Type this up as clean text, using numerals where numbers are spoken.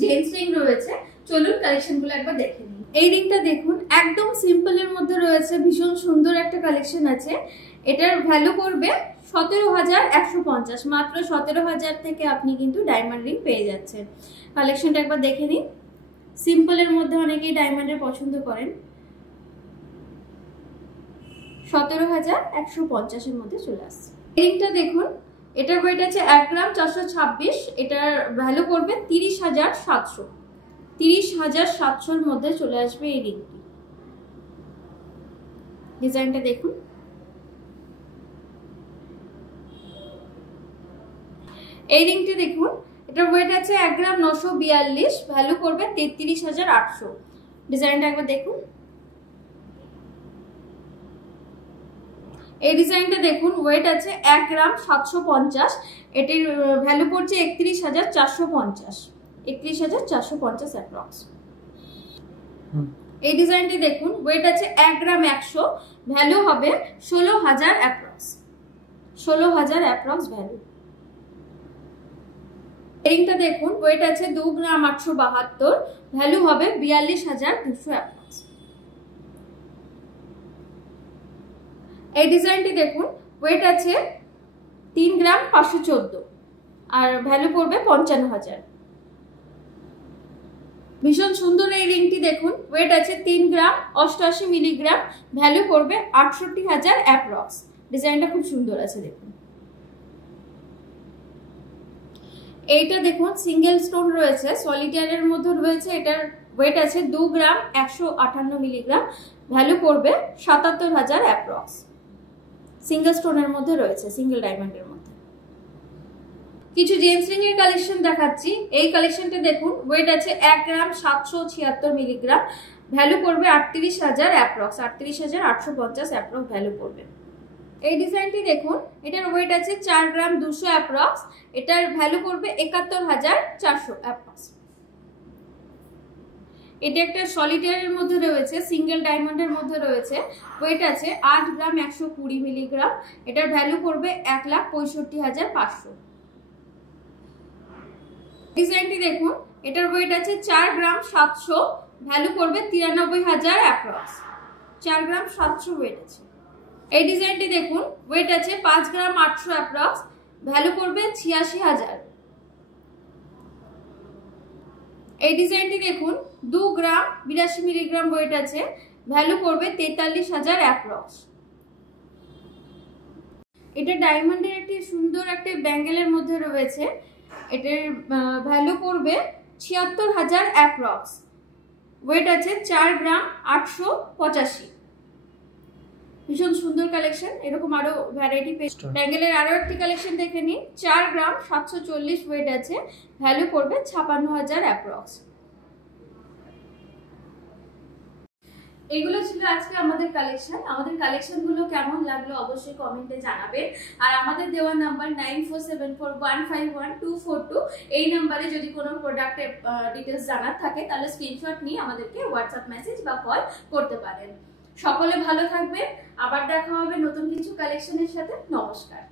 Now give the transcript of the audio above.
Gents ring রয়েছে। চলুন কালেকশনগুলো একবার দেখে নিই। এই রিংটা দেখুন, একদম সিম্পলের মধ্যে রয়েছে, ভীষণ সুন্দর একটা কালেকশন আছে। এটার ভ্যালু করবে 17,150। মাত্র 17,000 থেকে আপনি কিন্তু ডায়মন্ড রিং পেয়ে যাচ্ছেন। কালেকশনটা একবার দেখে নিন। সিম্পলের মধ্যে অনেকেই ডায়মন্ডের পছন্দ করেন। 17,150 এর মধ্যে চলে আসছে। রিংটা দেখুন, এটার ওয়েট আছে 1 গ্রাম 426। এটার ভ্যালু করবে 30,700। 30,700 এর মধ্যে চলে আসবে এই রিংটি। ডিজাইনটা দেখুন। এই রিংটি দেখুন, এটার ওয়েট আছে 1 গ্রাম 942। ভ্যালু করবে 33,800। ডিজাইনটা একবার দেখুন। এই ডিজাইনটা দেখুন, ওয়েট আছে 1 গ্রাম 750। এটির ভ্যালু পড়ছে 31,450। 31,450 অ্যাপ্রক্স। এই ডিজাইনটি দেখুন, ওয়েট আছে 1 গ্রাম 100। ভ্যালু হবে 16,000 অ্যাপ্রক্স। 16,000 approx value. রিংটা দেখুন, ওয়েট আছে 2 গ্রাম 872। ভ্যালু হবে 42,200 অ্যাপ্রক্স। এই ডিজাইনটি দেখুন, ওয়েট আছে 3 গ্রাম 514 আর ভ্যালু পড়বে 55,000। ভীষণ সুন্দর এই রিংটি দেখুন, ওয়েট আছে 3 গ্রাম 88 মিলিগ্রাম। ভ্যালু পড়বে 68,000 অ্যাপ্রক্স। ডিজাইনটা খুব সুন্দর আছে দেখুন। এইটা দেখুন, সিঙ্গেল স্টোন রয়েছে, সলিটারের মধ্যে রয়েছে। এটার ওয়েট আছে 2 গ্রাম 158 মিলিগ্রাম। ভ্যালু পড়বে 77,000 অ্যাপ্রক্স। সিঙ্গেল স্টোনের মধ্যে রয়েছে, সিঙ্গেল ডায়মন্ডের মধ্যে। কিছু জেন্টস রিং এর কালেকশন দেখাচ্ছি। এই কালেকশনটা দেখুন, ওয়েট আছে 1 গ্রাম 776 মিলিগ্রাম। ভ্যালু পড়বে 38,000 অ্যাপ্রক্স। 38,850 অ্যাপ্রক্স ভ্যালু পড়বে। এই ডিজাইনটি দেখুন, এটার ওয়েট আছে 4 গ্রাম 200 অ্যাপ্রক্স। এটার ভ্যালু পড়বে 71,400 অ্যাপ্রক্স। এটা একটা সলিটারের মধ্যে রয়েছে, সিঙ্গেল ডায়মন্ডের মধ্যে রয়েছে। ওয়েট আছে 8 গ্রাম 120 মিলিগ্রাম। এটার ভ্যালু পড়বে 1,65,500। ডিজাইনটি দেখুন, এটার ওয়েট আছে 4 গ্রাম 700। ভ্যালু পড়বে 93,000 অ্যাপ্রক্স। 4 গ্রাম 700 ওয়েট আছে। এই ডিজাইনটি দেখুন, ওয়েট আছে 5 গ্রাম 800 অ্যাপ্রক্স। ভ্যালু পড়বে 86,000। এই ডিজাইনটি দেখুন, 2 গ্রাম 82 মিলিগ্রাম ওয়েট আছে। ভ্যালু করবে 43,000 অ্যাপ্রক্স। এটা ডায়মন্ডের একটি সুন্দর একটা ব্যাঙ্গেলের মধ্যে রয়েছে। এটার ভ্যালু করবে 76,000 অ্যাপ্রক্স। ওয়েট আছে 4 গ্রাম 885। ভীষণ সুন্দর কালেকশন। এরকম আরো ভ্যারাইটি ব্যাঙ্গেলের আরো একটি কালেকশন দেখে নিন। 4 গ্রাম 740 ওয়েট আছে। ভ্যালু পড়বে 56,000 অ্যাপ্রক্স। এগুলো ছিল আজকে আমাদের কালেকশন। আমাদের কালেকশন গুলো কেমন লাগলো অবশ্যই কমেন্টে জানাবেন। আর আমাদের দেওয়া নাম্বার 9474151242। এই নাম্বারে যদি কোনো প্রোডাক্টের ডিটেলস জানার থাকে তাহলে স্ক্রিনশট নিয়ে আমাদেরকে হোয়াটসঅ্যাপ মেসেজ বা কল করতে পারেন। সকলে ভালো থাকবেন। আবার দেখা হবে নতুন কিছু কালেকশনের সাথে। নমস্কার।